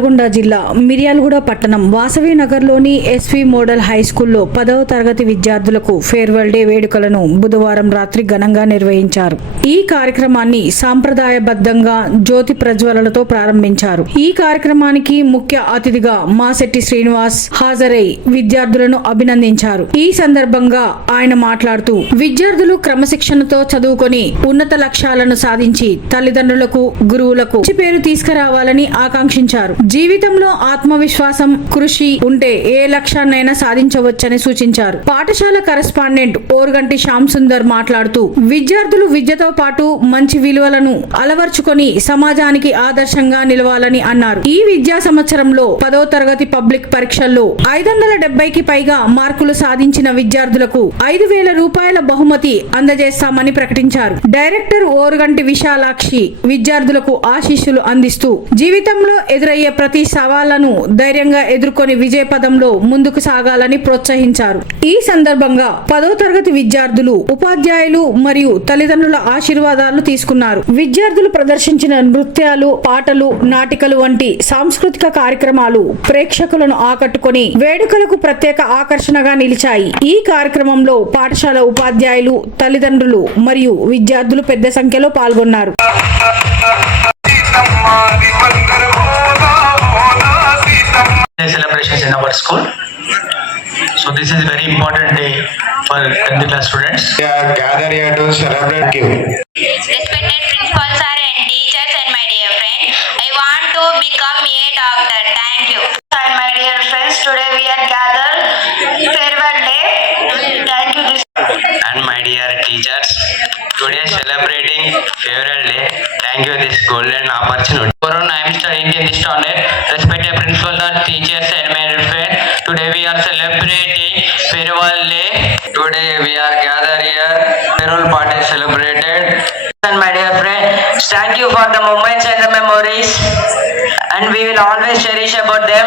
నల్గొండ జిల్లా మిర్యాలగూడ పట్టణం వాసవి నగర్లోని ఎస్వి మోడల్ హై స్కూల్లో 10వ తరగతి విద్యార్థులకు ఫేర్వెల్ డే వేడుకలను బుధవారం రాత్రి ఘనంగా నిర్వహించారు. ఈ కార్యక్రమాన్ని సాంప్రదాయబద్ధంగా జ్యోతి ప్రజ్వలనతో ప్రారంభించారు. ఈ కార్యక్రమానికి ముఖ్య అతిథిగా మాసెట్టి శ్రీనివాస్ హాజరై విద్యార్థులను అభినందించారు. ఈ సందర్భంగా ఆయన మాట్లాడుతూ విద్యార్థులు క్రమశిక్షణతో చదువుకొని ఉన్నత లక్ష్యాలను సాధించి తల్లిదండ్రులకు గురువులకు మంచి పేరు తీసుకురావాలని ఆకాంక్షించారు. జీవితంలో ఆత్మవిశ్వాసం కృషి ఉంటే ఏ లక్ష్యాన్నైనా సాధించవచ్చని సూచించారు. పాఠశాల కరెస్పాండెంట్ ఓరుగంటి శ్యామ్ సుందర్ మాట్లాడుతూ విద్యార్థులు విద్యతో పాటు మంచి విలువలను అలవర్చుకొని సమాజానికి ఆదర్శంగా నిలవాలని అన్నారు. ఈ విద్యా సంవత్సరంలో 10వ తరగతి పబ్లిక్ పరీక్షల్లో 570కి పైగా మార్కులు సాధించిన విద్యార్థులకు 5,000 రూపాయల బహుమతి అందజేస్తామని ప్రకటించారు. డైరెక్టర్ ఓరుగంటి విశాలాక్షి విద్యార్థులకు ఆశీస్సులు అందిస్తూ జీవితంలో ఎదురయ్యే ప్రతి సవాళ్లను ధైర్యంగా ఎదుర్కొని విజయ పదంలో ముందుకు సాగాలని ప్రోత్సహించారు. ఈ సందర్భంగా 10వ తరగతి విద్యార్థులు ఉపాధ్యాయులు మరియు తల్లిదండ్రుల ఆశీర్వాదాలు తీసుకున్నారు. విద్యార్థులు ప్రదర్శించిన నృత్యాలు పాటలు నాటికలు వంటి సాంస్కృతిక కార్యక్రమాలు ప్రేక్షకులను ఆకట్టుకొని వేడుకలకు ప్రత్యేక ఆకర్షణగా నిలిచాయి. ఈ కార్యక్రమంలో పాఠశాల ఉపాధ్యాయులు తల్లిదండ్రులు మరియు విద్యార్థులు పెద్ద సంఖ్యలో పాల్గొన్నారు. Celebrations in our school. So this is very important day for 10th class students. We are gathered here to celebrate you. Respected principal sir and teachers and my dear friend, I want to become a doctor. Thank you. And my dear friends, today we are gathered farewell day. Thank you. And my dear teachers, today celebrating farewell day. Thank you this golden opportunity. I am studying in this standard. Respected principal sir, teachers and my dear friend, today we are celebrating farewell day. Today we are gathered here. Farewell party celebrated. And my dear friend, thank you for the moments and the memories, and we will always cherish about them.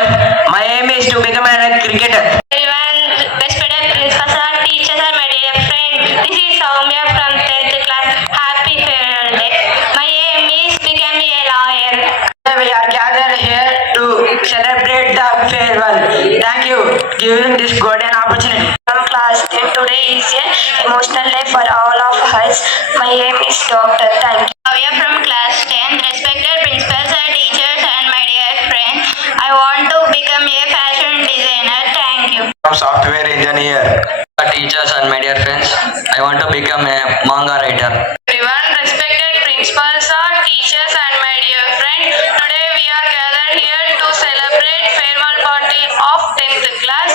My aim is to become a cricketer. Everyone, respected principal sir, teachers and my dear friend, this is Soumya from 10th class. Happy farewell day. My aim is becoming a lawyer. We are gathered here to celebrate the farewell. Thank you giving this golden opportunity. From class 10, today is an emotional day for all of us. My aim is doctor. Thank you. We are from class 10. Respected principals and teachers and my dear friend, I want to become a fashion designer. Thank you. From software engineer. Teachers and my dear friends, I want to become a manga writer. Everyone, respected principals, teachers and my dear friend, today we are gathered here to celebrate farewell party of 10th class.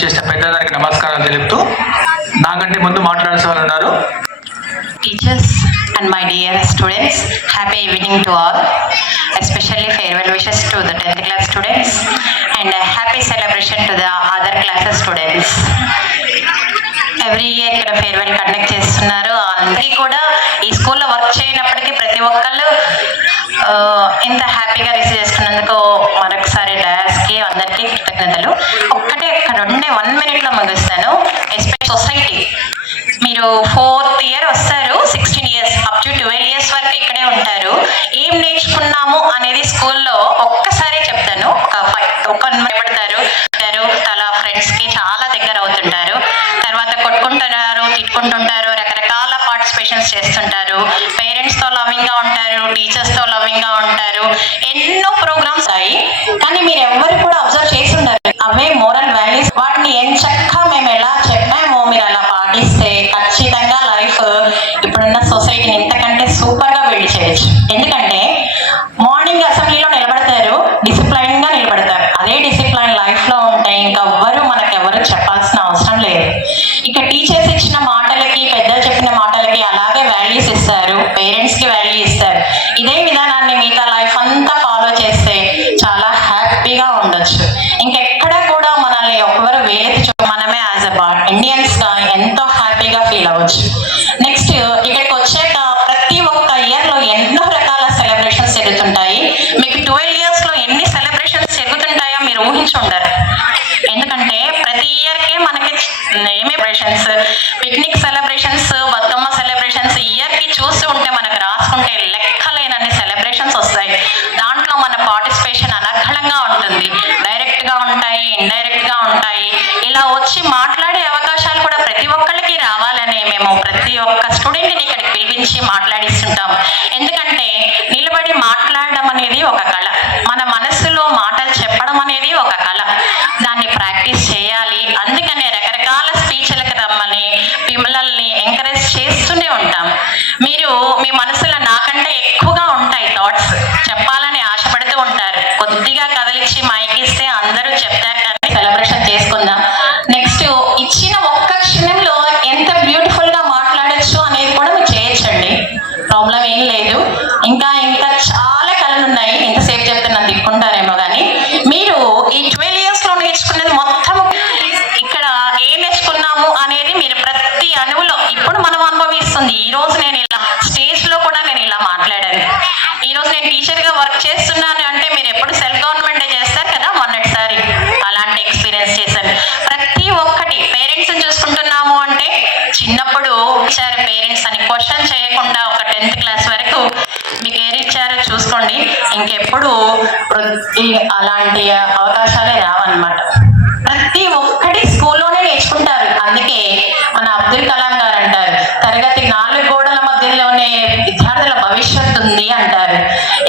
చేసిన పెద్దదానికి నమస్కారం తెలుపుతూ నాకంటే ముందు మాట్లాడాల్సిన వాళ్ళు ఉన్నారు. Teachers and my dear students, happy evening to all, especially farewell wishes to the 10th class students and a happy celebration to the other classes students. Every year ఇక్కడ farewell conduct చేస్తున్నారు. అందరికీ కూడా ఈ స్కూల్లో వర్క్ చేయనప్పటికీ ప్రతి ఒక్కళ్ళు ఇంత హ్యాపీగా రిసీవ్ చేసుకున్నందుకు మరొకసారి డాస్కి అందరికీ కృతజ్ఞతలు. ఒక్కటే అక్కడ ఉండే 1 minute ముగిస్తాను. ఎస్పెషల్ సొసైటీ మీరు 4th year వస్తారు, 16 years అప్ టు 12 years వరకు ఇక్కడే ఉంటారు. ఏం నేర్చుకున్నాము అనేది స్కూల్లో ఒక్కసారి చెప్తాను. ఒక పడతారు తల ఫ్రెండ్స్కి చాలా దగ్గర అవుతుంటారు. తర్వాత కొట్టుకుంటున్నారు, తిట్టుకుంటుంటారు, రకరకాల పార్టిసిపేషన్స్ చేస్తుంటారు. పేరెంట్స్తో లవింగ్గా ఉంటారు, టీచర్స్తో లవింగ్గా ఉంటారు. ఎన్నో ప్రోగ్రామ్స్ అయ్యి కానీ మీరు ఎవరు కూడా అబ్జర్వ్ చేసి ఉంటారు. అవే మోరల్ వాల్యూస్. వాటిని ఎంచక్కా మేము ఎలా చెప్పామో మీరు అలా పాటిస్తే ఖచ్చితంగా లైఫ్ ఇప్పుడున్న సొసైటీని ఇంతకంటే సూపర్గా బిల్డ్ చేయొచ్చు. ఎందుకంటే ఫీల్ అవ్వచ్చు. నెక్స్ట్ ఇక్కడికి వచ్చాక ప్రతి ఒక్క ఇయర్లో ఎన్నో రకాల సెలబ్రేషన్స్ జరుగుతుంటాయి. మీకు 12 yearsలో ఎన్ని సెలబ్రేషన్స్ జరుగుతుంటాయో మీరు ఊహించుంటారు. ఎందుకంటే ప్రతి ఇయర్కే మనకి ఏమేమి celebrations, picnic celebrations, Bathukamma celebrations ఇయర్కి చూస్తూ ఉంటే మనకు రాసుకుంటే లెక్కలేనన్ని సెలబ్రేషన్స్ వస్తాయి. దాంట్లో మన పార్టిసిపేషన్ అనర్గళంగా ఉంటుంది. డైరెక్ట్గా ఉంటాయి, ఇండైరెక్ట్గా ఉంటాయి. ఇలా వచ్చి మాట్లాడే అవకాశాలు కూడా ప్రతి ఒక్కరికి రావాలని మేము ప్రతి ఒక్క స్టూడెంట్ని ఇక్కడికి పిలిపించి మాట్లాడిస్తుంటాం. ఎందుకంటే నిలబడి మాట్లాడడం అనేది ఒక కళ, మన మనసులో మాటలు చెప్పడం అనేది ఒక కళ. దాన్ని ప్రాక్టీస్ చేయాలి. అందుకనే రకరకాల స్పీచ్లకు రమ్మని పిల్లల్ని ఎంకరేజ్ చేస్తూనే ఉంటాం. మీరు మీ మనసులో నాకంటే ఎక్కువగా ఉంటాయి థాట్స్, చెప్పాలని ఆశపడుతూ ఉంటారు. కొద్దిగా కదిలిచ్చి మైక్ ఇస్తే అందరూ చెప్తారు కదా, సెలబ్రేషన్ చేసుకుందాం. నెక్స్ట్ ఇచ్చిన ఒక్క క్షణంలో ఎంత బ్యూటిఫుల్గా మాట్లాడచ్చు అనేది కూడా మీరు చేయొచ్చండి, ప్రాబ్లం ఏం లేదు. ఇంకా చాలా కళలు ఉన్నాయి, ఎంతసేపు చెప్తున్నా దిక్కుంటారేమో కానీ మీరు ఈ 12 yearsలో నేర్చుకున్నది మొత్తం ఇక్కడ ఏం నేర్చుకున్నాము అనేది మీరు ప్రతి అణువులో ఇప్పుడు మనం అనుభవిస్తుంది. ఈ రోజు నేను ఇలా స్టేజ్లో కూడా నేను ఇలా మాట్లాడాను. ఈ రోజు నేను టీచర్గా వర్క్ చేస్తున్నాను అంటే మీరు ఎప్పుడు సెల్ఫ్ గవర్నమెంటే చేస్తారు కదా, మొన్నటిసారి అలాంటి ఎక్స్పీరియన్స్ చేశాను. ప్రతి ఒక్కటి పేరెంట్స్ని చూసుకుంటున్నాము అంటే చిన్నప్పుడు టీచర్ పేరెంట్స్ అని క్వశ్చన్ చేయకుండా ఒక 10th class వరకు మీకు ఏరిచ్చారో చూసుకోండి. ఇంకెప్పుడు అలాంటి అవకాశాలే రావన్నమాట. ప్రతి ఒక్కటి స్కూల్లోనే నేర్చుకుంటారు. అందుకే మన అబ్దుల్ కలాం గారు అంటారు, తరగతి 4 గోడల మధ్యలోనే విద్యార్థుల భవిష్యత్తు ఉంది అంటారు.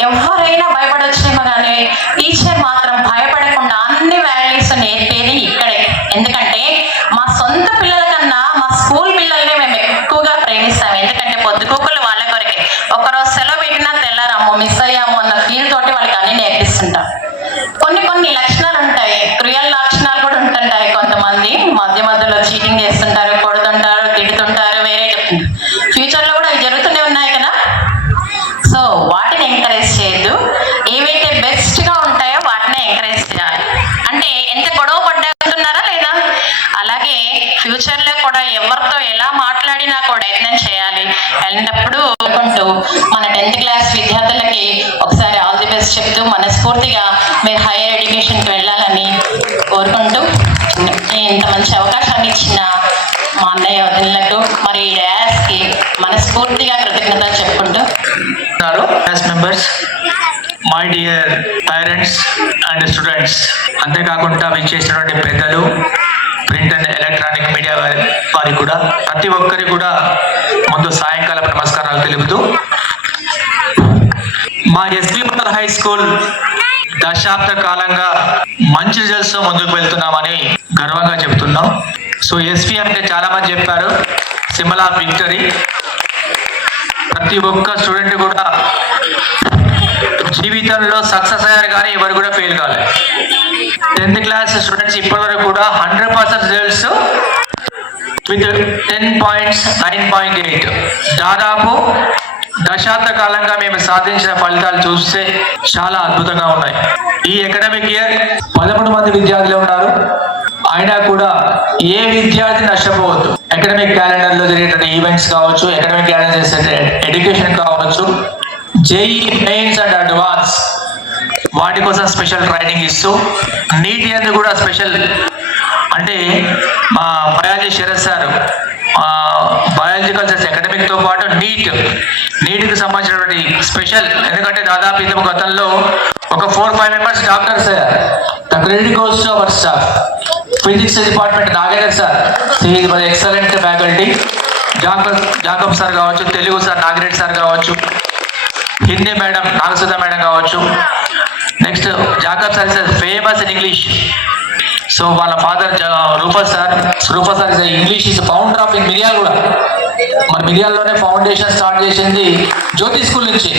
ఎవరైనా భయపడొచ్చేమో కానీ టీచర్ మాత్రం భయపడకుండా అన్ని వాల్యూస్ నేర్పేది ఇక్కడే. ఎందుకంటే మా సొంత పిల్లల కన్నా మా స్కూల్ పిల్లల్ని మేము ఎక్కువగా ప్రేమిస్తాం. ఎందుకంటే పొద్దుకూకులు వాళ్ళ కొరకే. ఒకరోజు సెలవు పెట్టినా తెల్లారమ్మో మిస్ అయ్యాము అన్న ఫీల్ తోటి వాళ్ళకి అన్ని నేర్పిస్తుంటాం. కొన్ని లక్షణాలు ఉంటాయి, క్రియల్ లక్షణాలు కూడా ఉంటుంటాయి. కొంతమంది మధ్యలో చీటింగ్ చేస్తుంటారు, కొడుతుంటారు, తిడుతుంటారు, వేరే చెప్తుంటారు. ఫ్యూచర్లో కూడా అవి జరుగుతూనే ఉన్నాయి కదా. సో వాటిని ఎంకరేజ్ చేయొద్దు, ఏవైతే బెస్ట్గా ఉంటాయో వాటిని ఎంకరేజ్ చేయాలి. అంటే ఎంత గొడవ పడ్డారా లేదా, అలాగే ఫ్యూచర్లో కూడా ఎవరితో ఎలా మాట్లాడినా కూడా యత్నం చేయాలి. వెళ్ళినప్పుడు అనుకుంటూ మన 10th class విద్యార్థులకి ఒకసారి ఆల్ ది బెస్ట్ చెప్తూ మనస్ఫూర్తిగా మీరు హైయర్ ఎడ్యుకేషన్కి వెళ్ళాలని కోరుకుంటూ ఇంత మంచి అవకాశాన్ని ఇచ్చిన మా అన్నయ్య వదినలకు మరి డ్యాస్కి మనస్ఫూర్తిగా కృతజ్ఞతలు చెప్పుకుంటూ class members, my dear parents and students, అంతేకాకుండా విచ్చేసినటువంటి పెద్దలు, ప్రింట్ అండ్ ఎలక్ట్రానిక్ మీడియా వారికి కూడా ప్రతి ఒక్కరికి కూడా ముందు సాయంకాలం నమస్కారాలు తెలుపుతూ మా ఎస్వి మోడల్ హై స్కూల్ దశాబ్ద కాలంగా మంచి రిజల్ట్స్ ముందుకు వెళ్తున్నామని గర్వంగా చెబుతున్నాం. సో ఎస్వి అంటే చాలా మంది చెప్పారు, సింబల్ ఆఫ్ విక్టరీ. ప్రతి ఒక్క స్టూడెంట్ కూడా జీవితంలో సక్సెస్ అయ్యారు కానీ ఎవరు కూడా ఫెయిల్ కాలేదు. 10th class స్టూడెంట్స్ ఇప్పటి వరకు కూడా 100% రిజల్ట్స్ విత్ 10 points 9.8. దాదాపు దశాబ్ద కాలంగా మేము సాధించిన ఫలితాలు చూస్తే చాలా అద్భుతంగా ఉన్నాయి. ఈ అకాడమిక్ ఇయర్ 11 మంది విద్యార్థులు ఉన్నారు. అయినా కూడా ఏ విద్యార్థి నష్టపోవద్దు. అకాడమిక్ క్యాలెండర్లో జరిగేటువంటి ఈవెంట్స్ కావచ్చు, అకాడమిక్ క్యాలెండర్ చేసే ఎడ్యుకేషన్ కావచ్చు, జేఈ మెయిన్స్ అండ్ అడ్వాన్స్ వాటి కోసం స్పెషల్ ట్రైనింగ్ ఇస్తూ, నీట్ ఎందుకు కూడా స్పెషల్ అంటే మా biology Sharath sir biological science అకాడమిక్తో పాటు నీట్కి సంబంధించినటువంటి స్పెషల్, ఎందుకంటే దాదాపు ఇంత గతంలో ఒక 4-5 members డాక్టర్స్ అయ్యారు. The credit goes to our staff. Physics department Nagendra sir, is my excellent faculty. Jacob sir కావచ్చు, తెలుగు సార్ నాగిరెడ్డి సార్ కావచ్చు, హిందీ మేడం నాగసుధ మేడం కావచ్చు. Next Jacob sir is famous in English. So వాళ్ళ father Rufus sir is English is founder of in Miryal కూడా. మరి మిర్యాల్లోనే foundation start చేసింది జ్యోతి school నుంచి.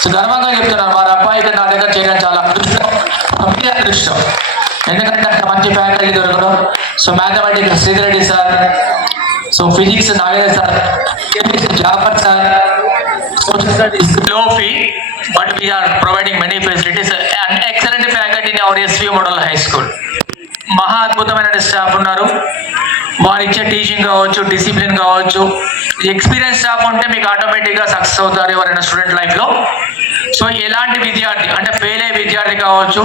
So గర్వంగా చెప్తున్నారు, వారి అబ్బాయికి నా దగ్గర చేయడం చాలా అదృష్టం. ఎందుకంటే అంత మంచి ఫ్యాకల్టీ దొరకడం. So mathematics Sridhar Reddy sir, so physics Nagendra sir, Jafar sir. Low fee, but we are providing many facilities. An excellent faculty in our SV Model High School. మహా అద్భుతమైన స్టాఫ్ ఉన్నారు. వారు ఇచ్చే టీచింగ్ కావచ్చు, డిసిప్లిన్ కావచ్చు, ఎక్స్పీరియన్స్ స్టాఫ్ ఉంటే మీకు ఆటోమేటిక్గా సక్సెస్ అవుతారు ఎవరైనా స్టూడెంట్ లైఫ్లో. సో ఎలాంటి విద్యార్థి అంటే ఫెయిల్ అయ్యే విద్యార్థి కావచ్చు,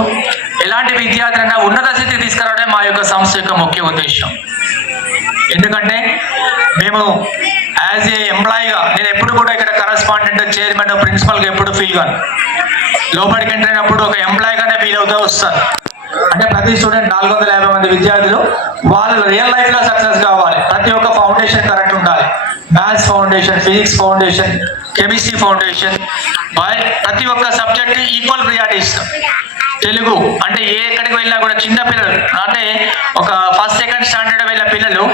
ఎలాంటి విద్యార్థి అయినా ఉన్నత స్థితికి తీసుకురావడమే మా యొక్క సంస్థ యొక్క ముఖ్య ఉద్దేశం. ఎందుకంటే మేము యాజ్ ఏ ఎంప్లాయీగా నేను ఎప్పుడు కూడా ఇక్కడ కరస్పాండెంట్, చైర్మన్, ప్రిన్సిపల్గా ఎప్పుడు ఫీల్ కాను. లోపలికి ఎంటర్ అయినప్పుడు ఒక ఎంప్లాయీగానే ఫీల్ అవుతూ వస్తాను. అంటే ప్రతి స్టూడెంట్ 450 మంది విద్యార్థులు వాళ్ళు రియల్ లైఫ్లో సక్సెస్ కావాలి. ప్రతి ఒక్క ఫౌండేషన్ కరెక్ట్ ఉండాలి. Maths foundation, physics foundation, chemistry foundation, ప్రతి ఒక్క సబ్జెక్ట్ ఈక్వల్ ప్రియారిటీ ఇస్తాం. తెలుగు అంటే ఎక్కడికి వెళ్ళినా కూడా చిన్న పిల్లలు అంటే ఒక ఫస్ట్ సెకండ్ స్టాండర్డ్ వెళ్ళిన పిల్లలు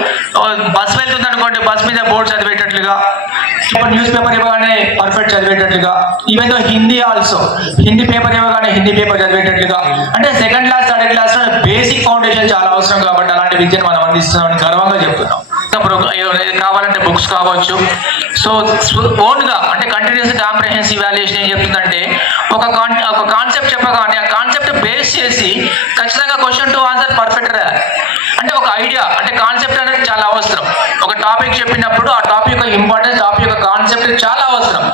బస్ వెళ్తుంది అనుకోండి, బస్ మీద బోర్డు చదివేటట్లుగా, ఇప్పుడు న్యూస్ పేపర్ ఇవ్వగానే పర్ఫెక్ట్ చదివేటట్లుగా, even though Hindi also Hindi paper ఇవ్వగానే హిందీ పేపర్ చదివేటట్లుగా. అంటే సెకండ్ క్లాస్, థర్డ్ క్లాస్ లో బేసిక్ ఫౌండేషన్ చాలా అవసరం కాబట్టి అలాంటి విద్యను మనం అందిస్తున్నామని గర్వంగా చెప్తున్నాం. కావాలంటే బుక్స్ కావచ్చు. సో ఓన్గా అంటే కంటిన్యూస్ కాంప్రహెన్సివ్ వాల్యుయేషన్ ఏం చెప్తుందంటే ఒక కాన్సెప్ట్ చెప్పగానే ఆ కాన్సెప్ట్ బేస్ చేసి ఖచ్చితంగా క్వశ్చన్ టు ఆన్సర్ పర్ఫెక్ట్ రాయాలి. అంటే ఒక ఐడియా అంటే కాన్సెప్ట్ అనేది చాలా అవసరం. ఒక టాపిక్ చెప్పినప్పుడు ఆ టాపిక్ యొక్క ఇంపార్టెన్స్, టాపిక్ యొక్క కాన్సెప్ట్ చాలా అవసరం.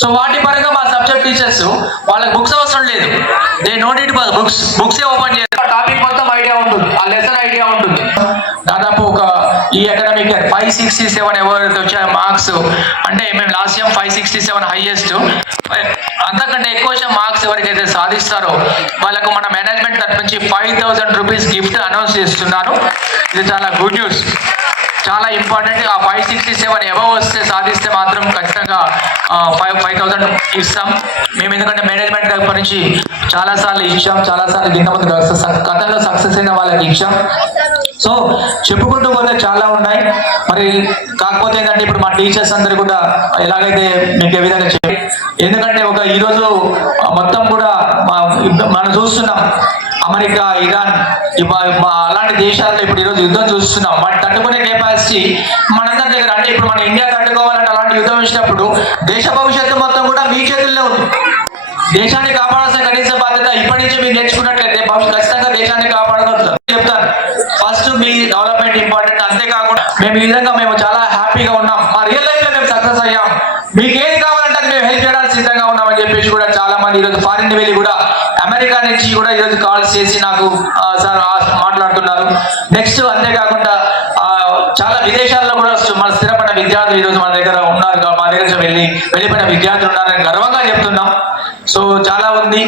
సో వాటి పరంగా మా సబ్జెక్ట్ టీచర్స్ వాళ్ళకి బుక్స్ అవసరం లేదు, దే నో నీడ్ బుక్సే ఓపెన్ చేస్తారు. టాపిక్ మొత్తం ఐడియా ఉంటుంది, ఆ లెసన్ ఐడియా ఉంటుంది. దాదాపు ఒక ఈ అకాడమిక్ 567 ఎవరైతే వచ్చాయో మార్క్స్, అంటే మేము లాస్ట్ ఇయర్ 567 హైయెస్ట్. అంతకంటే ఎక్కువ మార్క్స్ ఎవరికైతే సాధిస్తారో వాళ్ళకు మన మేనేజ్మెంట్ తరఫు నుంచి 5000 రూపీస్ గిఫ్ట్ అనౌన్స్ చేస్తున్నాను. ఇది చాలా గుడ్ న్యూస్, చాలా ఇంపార్టెంట్. ఆ 567 ఎవో వస్తే సాధిస్తే మాత్రం ఖచ్చితంగా 5000 ఇస్తాం మేము. ఎందుకంటే మేనేజ్మెంట్ తరఫు నుంచి చాలాసార్లు ఇచ్చాం, చాలాసార్లు ఇంతమంది గతంలో సక్సెస్ అయిన వాళ్ళకి ఇచ్చాం. సో చెప్పుకుంటూ పోతే చాలా ఉన్నాయి. మరి కాకపోతే ఏంటంటే ఇప్పుడు మా టీచర్స్ అందరూ కూడా ఎలాగైతే మీకు ఏ విధంగా చెప్పి, ఎందుకంటే ఒక ఈరోజు మొత్తం కూడా మనం చూస్తున్నాం అమెరికా, ఇరాన్ అలాంటి దేశాల్లో ఇప్పుడు ఈరోజు యుద్ధం చూస్తున్నాం. వాటి తట్టుకునే కెపాసిటీ మనందరి దగ్గర. అంటే ఇప్పుడు మన ఇండియా తట్టుకోవాలంటే అలాంటి యుద్ధం ఇచ్చినప్పుడు దేశ భవిష్యత్తు మొత్తం కూడా మీ చేతుల్లో ఉంది. దేశాన్ని కాపాడాల్సిన కనీస బాధ్యత ఇప్పటి నుంచి మీరు నేర్చుకున్నట్లయితే ఖచ్చితంగా దేశాన్ని కాపాడగలుగుతారు. చెప్తాను, ఫస్ట్ మీ డెవలప్మెంట్ ఇంపార్టెంట్. అంతేకాకుండా మేము ఈ విధంగా మేము చాలా హ్యాపీగా ఉన్నాం, మా రియల్ లైఫ్ లో మేము సక్సెస్ అయ్యాం, మీకు ఏది కావాలంటే మేము హెల్ప్ చేయడానికి సిద్ధంగా ఉన్నామని చెప్పేసి కూడా చాలా మంది ఈరోజు ఫారిన్ వెళ్ళి కూడా అమెరికా నుంచి కూడా ఈరోజు కాల్స్ చేసి నాకు సార్ మాట్లాడుతున్నారు. నెక్స్ట్ అంతేకాకుండా చాలా విదేశాల్లో కూడా మన స్థిరపడిన విద్యార్థులు ఈరోజు మన దగ్గర ఉన్నారు, మా దగ్గర వెళ్ళిపోయిన విద్యార్థులు ఉన్నారని గర్వంగా చెప్తున్నాం. సో చాలా ఉంది,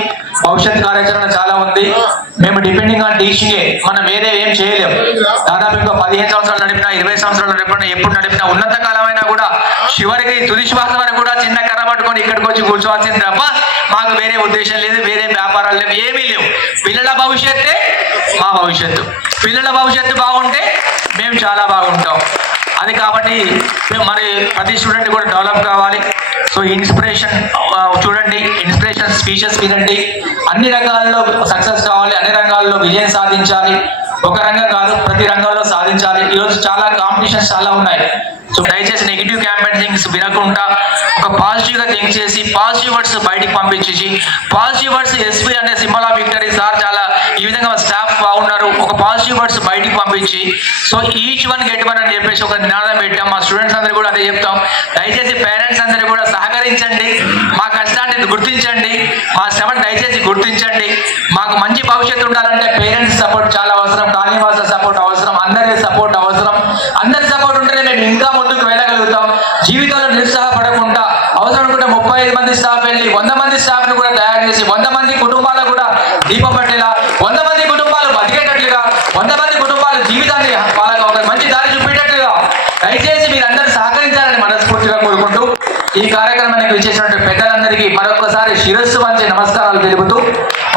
భవిష్యత్ కార్యాచరణ చాలా ఉంది. మేము డిపెండింగ్ ఆన్ టీచింగే, మనం వేరే ఏం చేయలేము. దాదాపు ఇంకా 15 సంవత్సరాలు నడిపినా, 20 సంవత్సరాలు నడిపినా, ఎప్పుడు నడిపినా, ఉన్నత కాలమైనా కూడా చివరికి తుది శ్వాస వరకు కూడా చిన్న కర్ర పట్టుకొని ఇక్కడికి వచ్చి కూర్చోవాల్సింది తప్ప మాకు వేరే ఉద్దేశం లేదు, వేరే వ్యాపారాలు లేవు, ఏమీ లేవు. పిల్లల భవిష్యత్తే మా భవిష్యత్తు. పిల్లల భవిష్యత్తు బాగుంటే మేము చాలా బాగుంటాం. అది కాబట్టి మరి ప్రతి స్టూడెంట్ కూడా డెవలప్ కావాలి. సో ఇన్స్పిరేషన్ చూడండి, ఇన్స్పిరేషన్ స్పీచెస్ వినండి. అన్ని రంగాల్లో సక్సెస్ కావాలి, అన్ని రంగాల్లో విజయం సాధించాలి. ఒక రంగం కాదు, ప్రతి రంగంలో సాధించాలి. ఈరోజు చాలా కాంపిటీషన్స్ చాలా ఉన్నాయి. సో దయచేసి నెగిటివ్ క్యాంపెయినింగ్స్ వినకుండా ఒక పాజిటివ్ గా థింక్ చేసి పాజిటివ్ వర్డ్స్ బయటికి పంపించేసి, పాజిటివ్ వర్డ్స్ ఎస్పీ అనే సింబల్ ఆఫ్ విక్టరీ సార్ చాలా ఈ విధంగా స్టాఫ్ బాగున్నారు, ఒక పాజిటివ్ వర్డ్స్ బయటికి పంపించి so each one get one అని చెప్పేసి ఒక నినాదం పెట్టాం. మా స్టూడెంట్స్ అందరూ కూడా అదే చెప్తాం. దయచేసి పేరెంట్స్ అందరూ కూడా సహకరించండి, మా కష్టాన్ని గుర్తించండి, మా శ్రమను దయచేసి గుర్తించండి. మాకు మంచి భవిష్యత్తు ఉండాలంటే పేరెంట్స్ సపోర్ట్ చాలా అవసరం, కాలనీవాస సపోర్ట్ అవసరం, అందరి సపోర్ట్ అవసరం. అందరి సపోర్ట్ ఉంటేనే మేము ఇంకా ముందుకు వెళ్ళగలుగుతాం. జీవితంలో నిరుత్సాహపడకుండా అవసరం అనుకుంటే 35 మంది స్టాఫ్ వెళ్ళి 100 మంది స్టాఫ్ ను కూడా తయారు చేసి 100 మంది కుటుంబాలకు కూడా దీపం పట్టేలా, 100 మంది కుటుంబాలు బతికేటట్లుగా, 100 మంది కుటుంబాల జీవితాన్ని వాళ్ళకి ఒక మంచి దారి చూపేటట్లుగా దయచేసి మీరందరూ సహకరించాలని మనస్ఫూర్తిగా కోరుకుంటూ ఈ కార్యక్రమానికి విచ్చేసినటువంటి పెద్దలందరికీ మరొకసారి శిరస్సు వంచి నమస్కారాలు తెలుపుతూ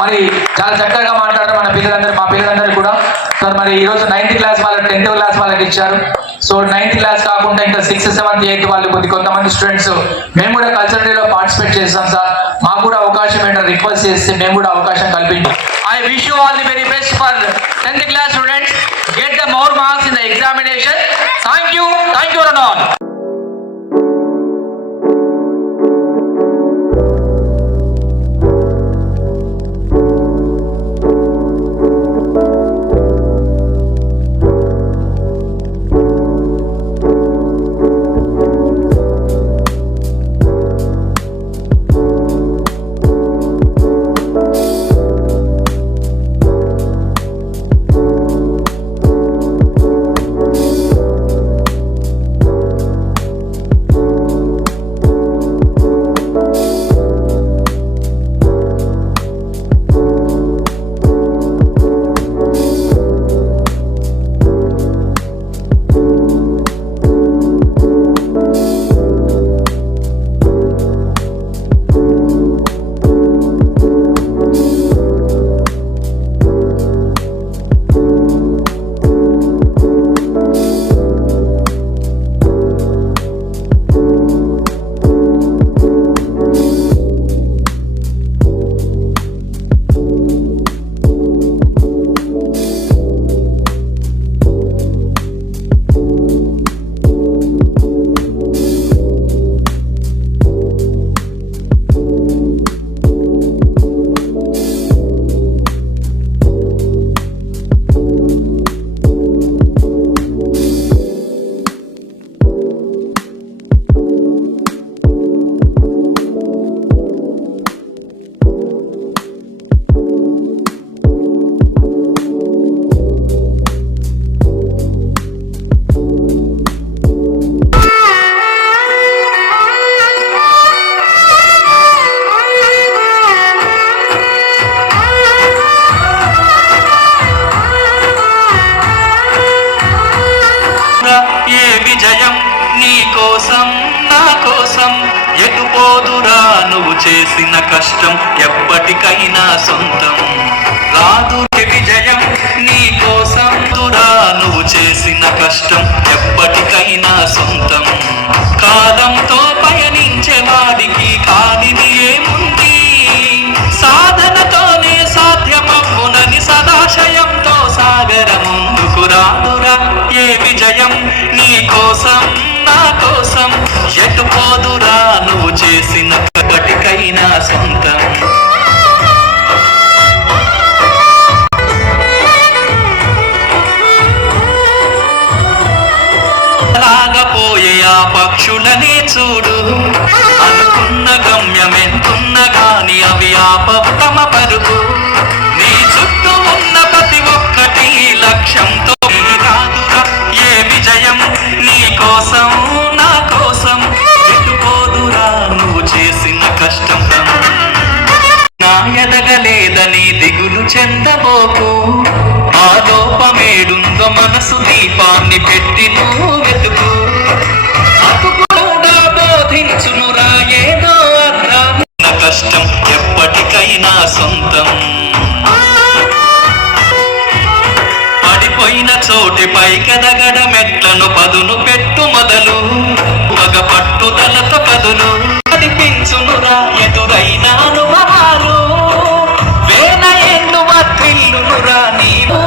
మరి చాలా చక్కగా మాట్లాడారు మన పిల్లలందరూ, మా పిల్లలందరూ కూడా. సార్ మరి ఈరోజు 9th క్లాస్ వాళ్ళకి 10th క్లాస్ వాళ్ళకి ఇచ్చారు. సో 9th క్లాస్ కాకుండా ఇంకా 6th, 7th, 8th వాళ్ళు కొంతమంది స్టూడెంట్స్ మేము కూడా కల్చరల్ డేలో పార్టిసిపేట్ చేస్తాం సార్, మాకు కూడా అవకాశం ఏంటో రిక్వెస్ట్ చేస్తే మేము కూడా అవకాశం కల్పించాం. I wish you all the very best for 10th class students. Get the more marks in the examination. Thank you one all. కోసం నా కోసం ఎటు పోదురా నువ్వు చేసిన కష్టం ఎప్పటికైనా సొంతం రాదు విజయం నీ కోసం దురా నువ్వు చేసిన కష్టం ఎప్పటికైనా సొంతం కాలంతో పయనించే వాడికి కానిది ఏముంది సాధనతోనే సాధ్యమవునని సదాశయంతో సాగర ముందుకు రాదురా ఏ విజయం నీ కోసం నా కోసం ఎటు పోదురా నువ్వు చేసిన ఎప్పటికైనా సొంతం లాగపోయే ఆ పక్షులనే చూడు అనుకున్న గమ్యమెంతున్న గాని అవి ఆపవు తమ పరుగు నీ చుట్టూ ఉన్న ప్రతి ఒక్కటి లక్ష్యంతో రాదురా ఏ విజయం నీ కోసం నా కోసం ఎటుపోదురా నువ్వు చేసిన కష్టం నా ఎదగలేదని దిగులు చెందబోకు ఆ లోపమేడుందో మనసు దీపాన్ని పెట్టి నువ్వు వెతుకు అతుకుగా బోధించునురా ఏదో అర్థం కష్టం ఎప్పటికైనా సొంతం పడిపోయిన చోటి పైకెదగడ మెట్లను పదును పెట్టు మొదలు ఒక పట్టుదలతో కదులు నడిపించునురా ఎదురైన అనుభవాలు వేల ఏళ్ళు వర్ధిల్లునురా నీవు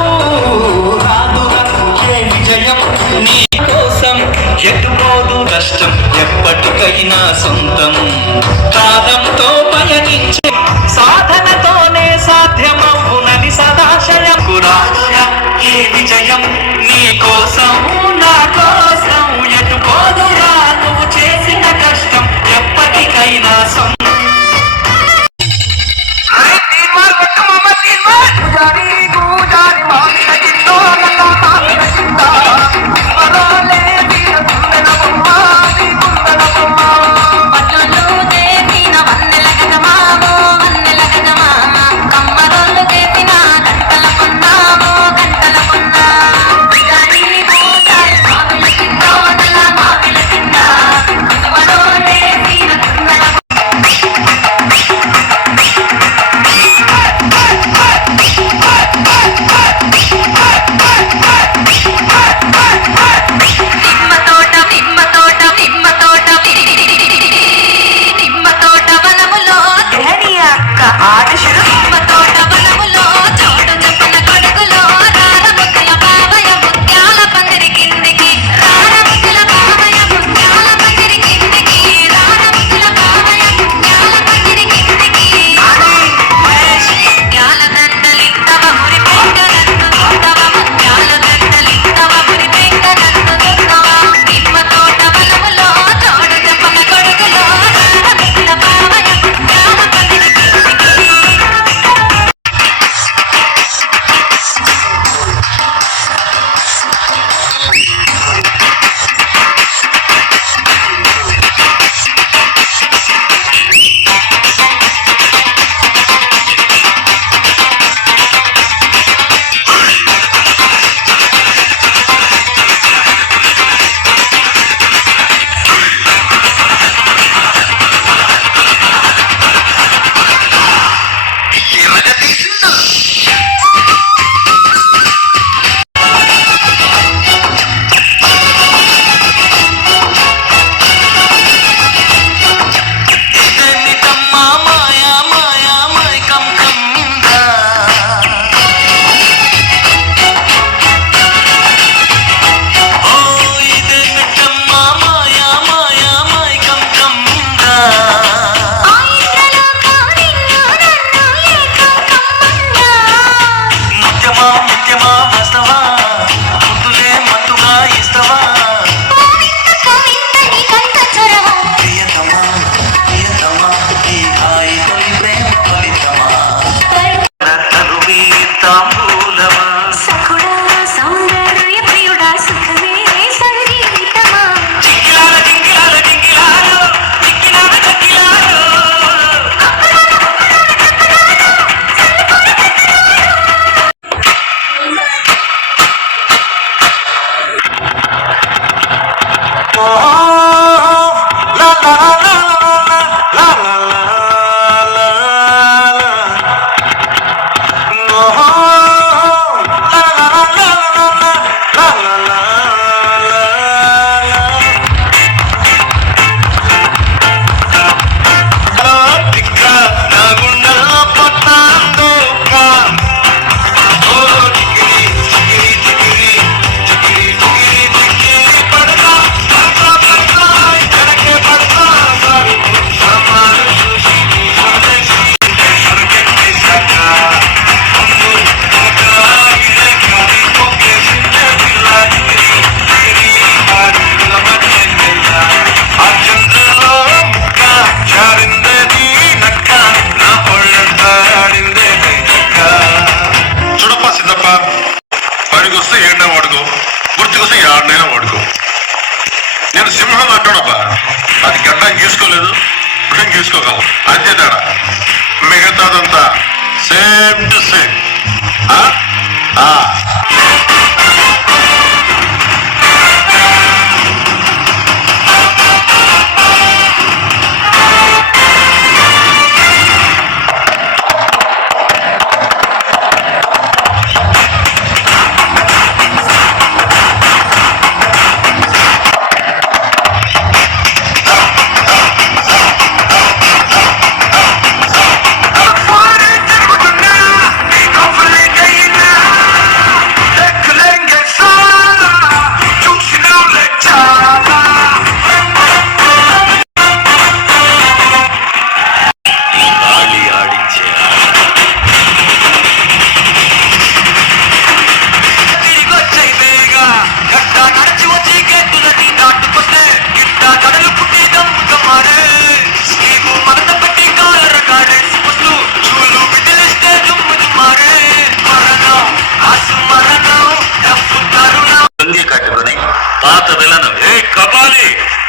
రాదురా ఏ విజయం నీ కోసం ఎటుపోదు కష్టం ఎప్పటికైనా సొంతం కాలంతో పయనించే సాధనతోనే సాధ్యమవునని సదాశయకు రాదురా ఏ విజయం నీ కోసం నా కోసం ఎటుపోదురా నువ్వు చేసిన కష్టం ఎప్పటికైనా సొంతం కమ్మరోళ్ళు చేసిన గంటల పొన్నామో గంటల పొన్నా అబ్బా అది గడ్డం గీసుకోలేదు ఇప్పుడు గీసుకోగలం అంతే తేడా మిగతాదంతా సేమ్ టు సేమ్.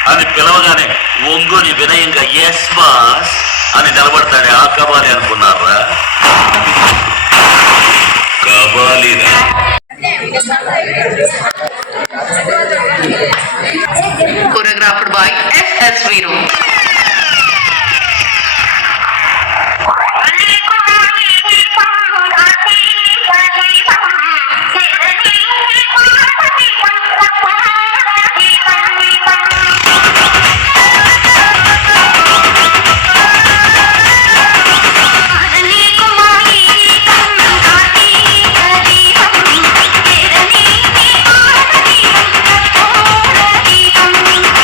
అని పిలవగానే ఒంగుని వినయంగా ఎస్ బాస్ అని నిలబడతాడే ఆ కబాలి అనుకున్నారా? కబాలిరా. Choreographed by S.S. Viru.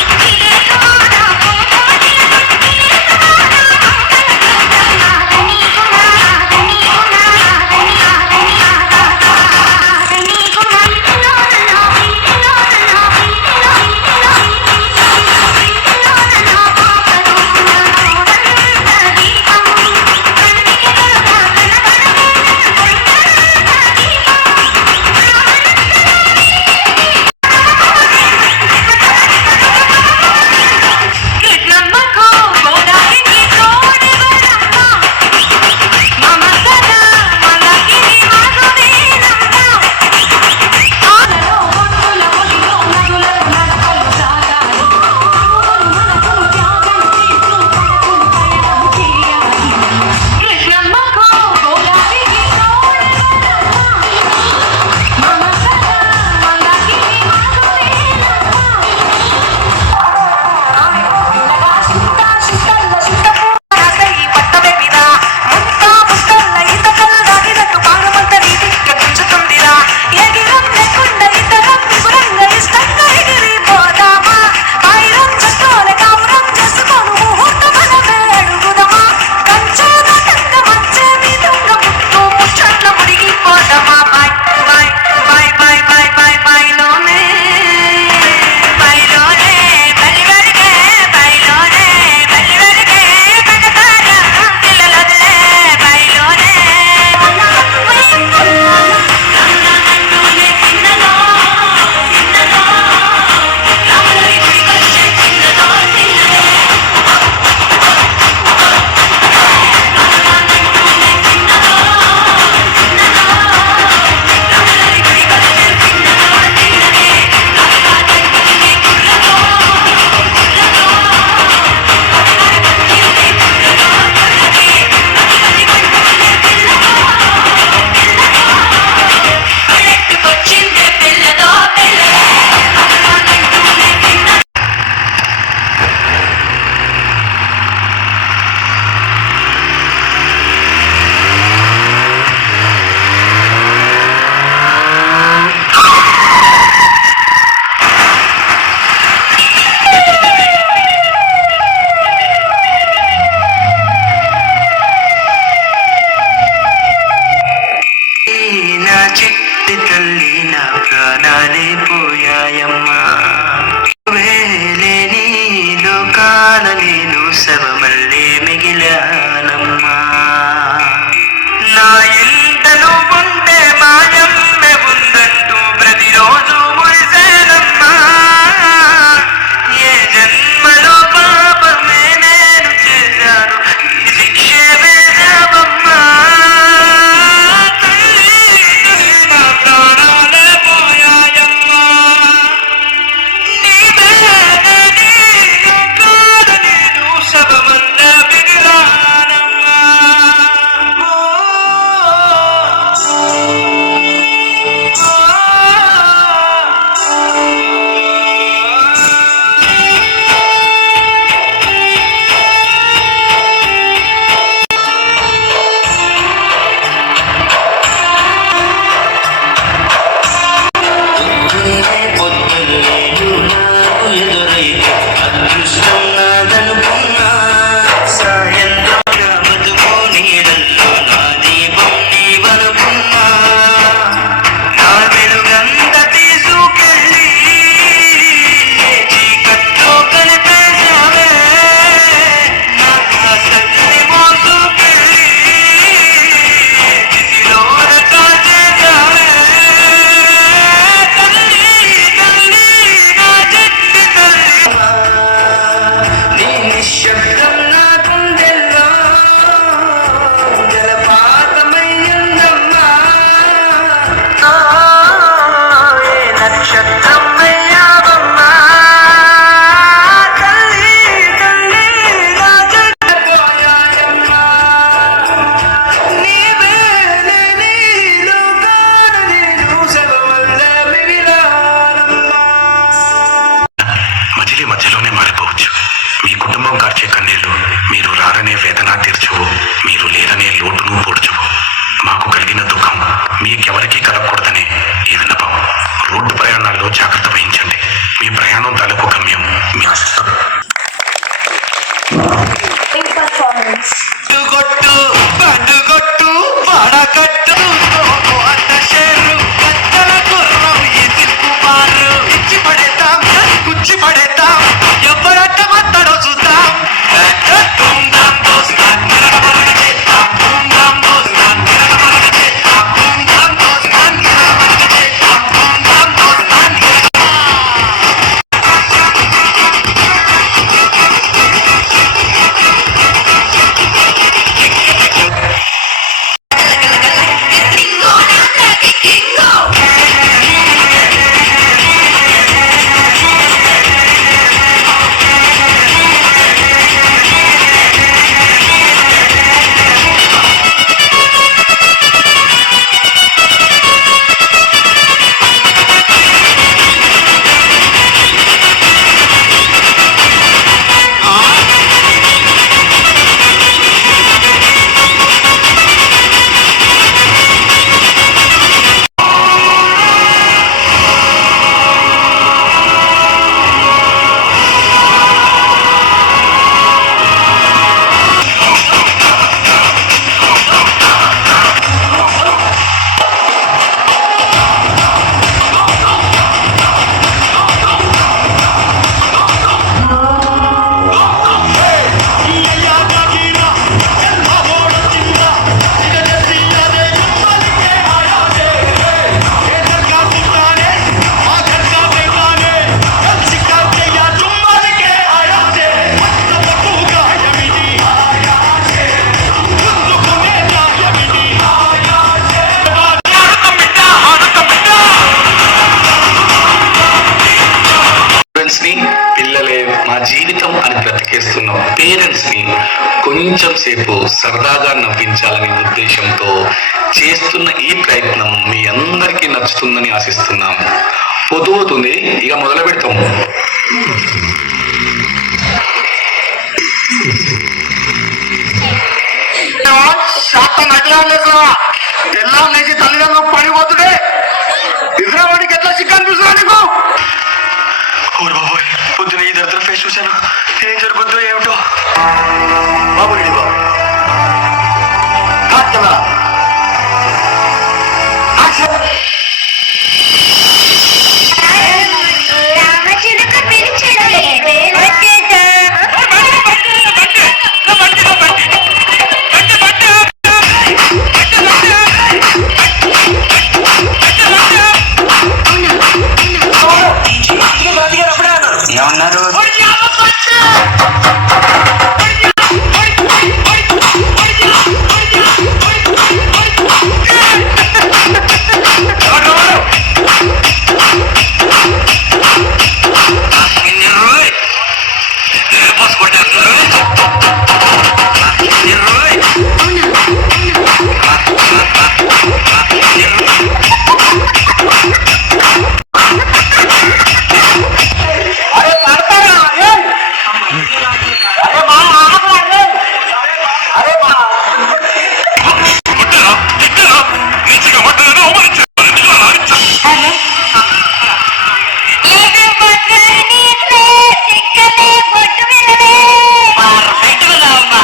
Thank you. అదృష్టం నాదనుకున్నా సాయంత్రం బతుకో నీడల్లో నా దీపం నీవనుకున్నా నా వెలుగంత తీసుకెళ్ళి చీకట్లో కలిపేశావే నా ఆసక్తిని మోసుకెళ్ళి చితిలోన కాల్చేశావే తల్లి తల్లి నా చెట్టి తల్లి నీ నిశ్శబ్దం నా గుండెల్లో జలపాతమయ్యిందమ్మా ఏ నక్షత్రం అయ్యావమ్మా తల్లి తల్లి నా జగపోయాయమ్మా నీవే లేని లోకాన నేను సెలవల్ల మిగిలానమ్మా మధ్యలో మధ్యలోనే మారిపోవచ్చు. మీ కుటుంబం కార్చే కన్నీళ్లు మీరు రారనే వేదన తీర్చవు, మీరు లేరనే లోటును పూడ్చవు. మాకు కలిగిన దుఃఖం మీకెవరికీ కలగకూడదనే ఈ విన్నపం. రోడ్డు ప్రయాణాల్లో జాగ్రత్త వహించండి. మీ ప్రయాణం తాలూకు గమ్యం మీ ఆశిస్తాం. కొట్టు పండుగొట్టు పడకట్టు అన్న షేరు కత్తల గుర్రం ఈ తిప్పుమారు ఇచ్చి పడేతాం కుచ్చి పడేతాం ఎవరట్ట మత్తడో చూద్దాం ధూమ్ధాం దోస్తాన్ గిరగమరగ చేస్తాం ధూమ్ధాం దోస్తాన్ గిరగమరగ చేస్తాం ధూమ్ధాం దోస్తాన్ గిరగమరగ చేస్తాం ధూమ్ధాం దోస్తాన్ ని పిల్లలే మా జీవితం అని బ్రతికేస్తున్న పేరెంట్స్ ని కొంచెం సేపు సరదాగా నవ్వించాలనే ఉద్దేశంతో చేస్తున్న ఈ ప్రయత్నం మీ అందరికీ నచ్చుతుందని ఆశిస్తున్నాము. పొద్దుపోతుంది, ఇక మొదలు పెడతాం. శాతం అట్లా తెల్లా లేచి తల్లిదండ్రులు పడిపోతుండే ఇద్దరు ఎట్లా చికెన్ చూసినా నీకు ఓ బాబోయ్, పొద్దున ఈ దరిద్ర ఫేస్ చూశాను. ఏం జరుగుతుందో ఏమిటో. బాబు రెడీ బాబు. ఏమన్నారు లేకపోతే పర్ఫెక్ట్ ఉందమ్మా.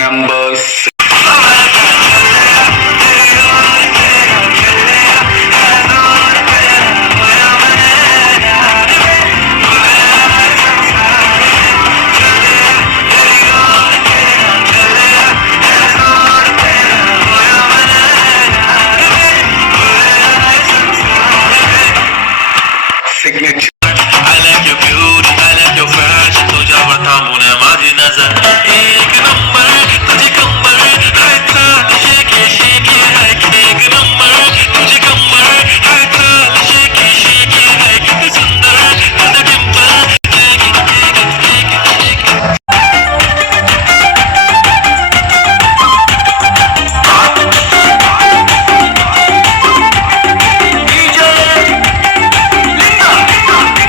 Numbers. Signature. I like your beauty, I like your fashion. तुझ्या वठामुळे माझी नजर एक नंबर. तुझी कंबर हाय चाल शेकी शेकी हाय एक नंबर. तुझी कंबर हाय चाल शेकी शेकी हाय किती सुंदर तुझं Dimple shaky shaky shaky shaky. DJ Linda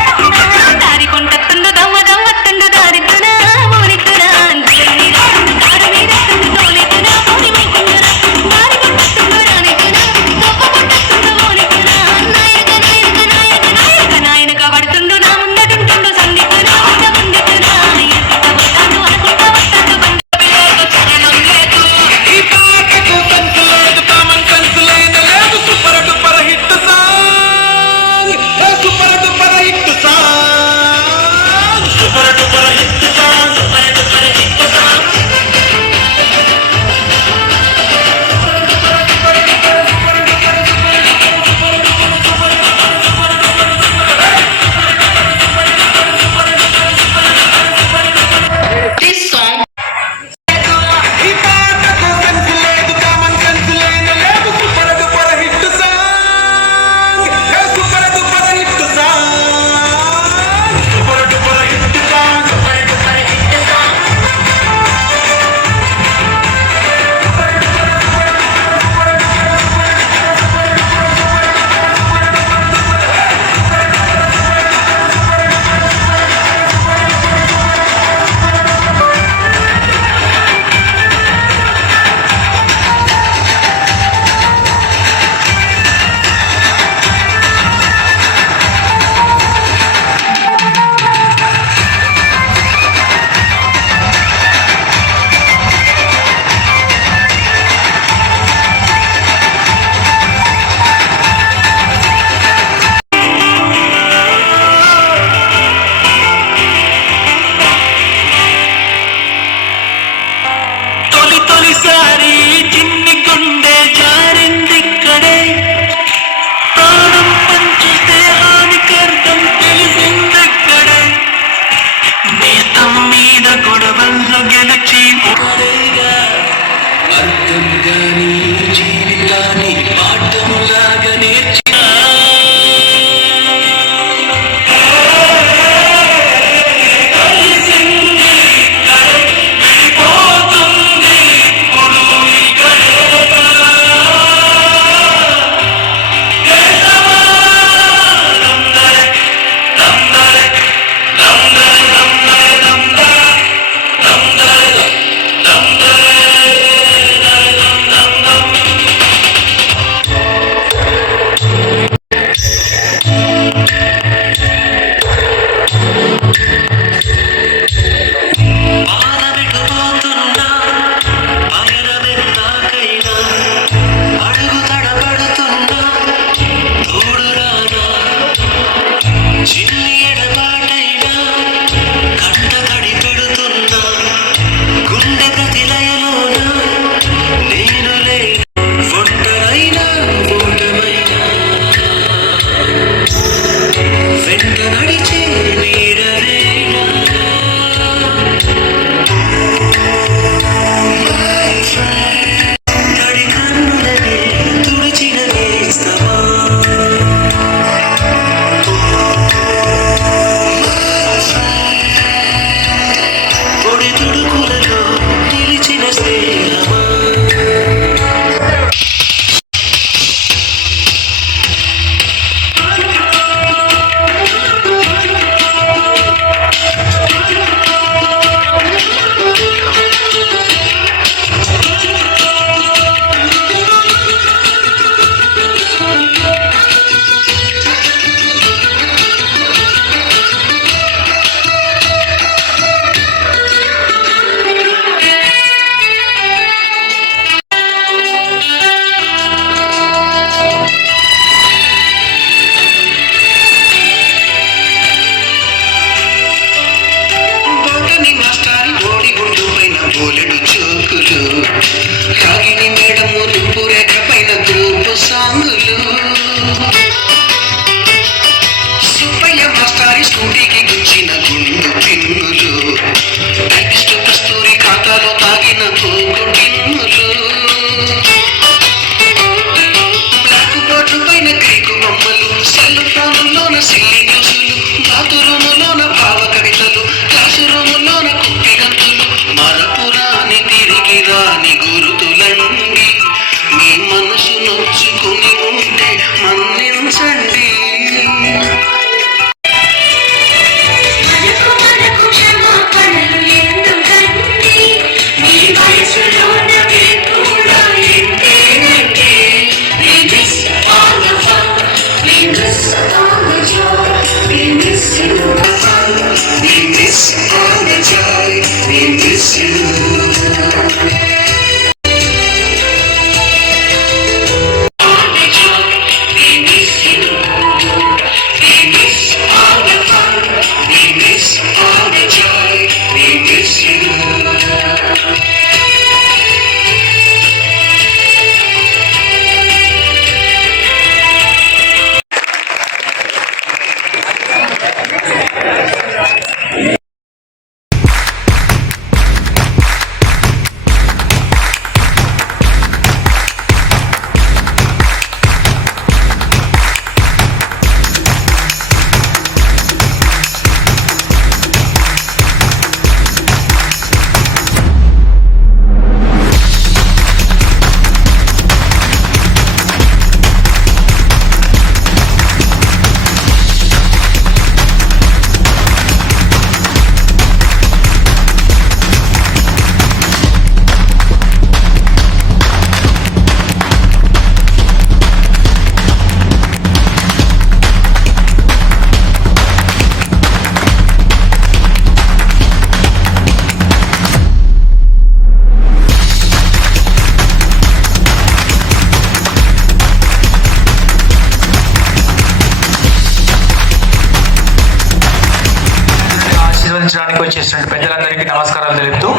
ఆశీర్వదించడానికి వచ్చేసిన పెద్దలందరికీ నమస్కారాలు తెలుపుతూ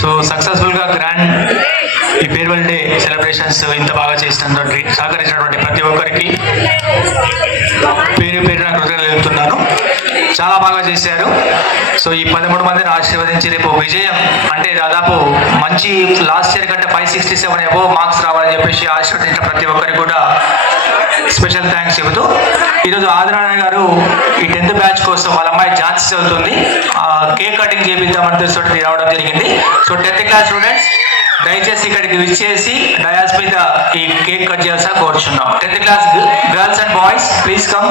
సో సక్సెస్ఫుల్గా గ్రాండ్ ఈ ఫేర్వెల్ డే సెలబ్రేషన్స్ ఇంత బాగా చేసినటువంటి సహకరించినటువంటి ప్రతి ఒక్కరికి పేరు పేరున కృతజ్ఞతలు తెలుపుతున్నాను. చాలా బాగా చేశారు. సో ఈ 13 మందిని ఆశీర్వదించి రేపు విజయం అంటే దాదాపు మంచి లాస్ట్ ఇయర్ కంటే 567 అబోవ్ మార్క్స్ రావాలని చెప్పేసి ఆశీర్వదించిన ప్రతి ఒక్కరికి కూడా స్పెషల్ థ్యాంక్స్ చెబుతూ ఈరోజు ఆదినారాయణ గారు ఈ 10th బ్యాచ్ కోసం వాళ్ళ అమ్మాయి ఝాన్సీ చదువుతుంది, కేక్ కటింగ్ చేపిద్దామని తెలిసి రావడం జరిగింది. సో 10th క్లాస్ స్టూడెంట్స్ దయచేసి ఇక్కడికి విచ్చేసి డయాస్ మీద ఈ కేక్ కట్ చేయాల్సిన కోరుచున్నాం. 10th class girls and boys please come.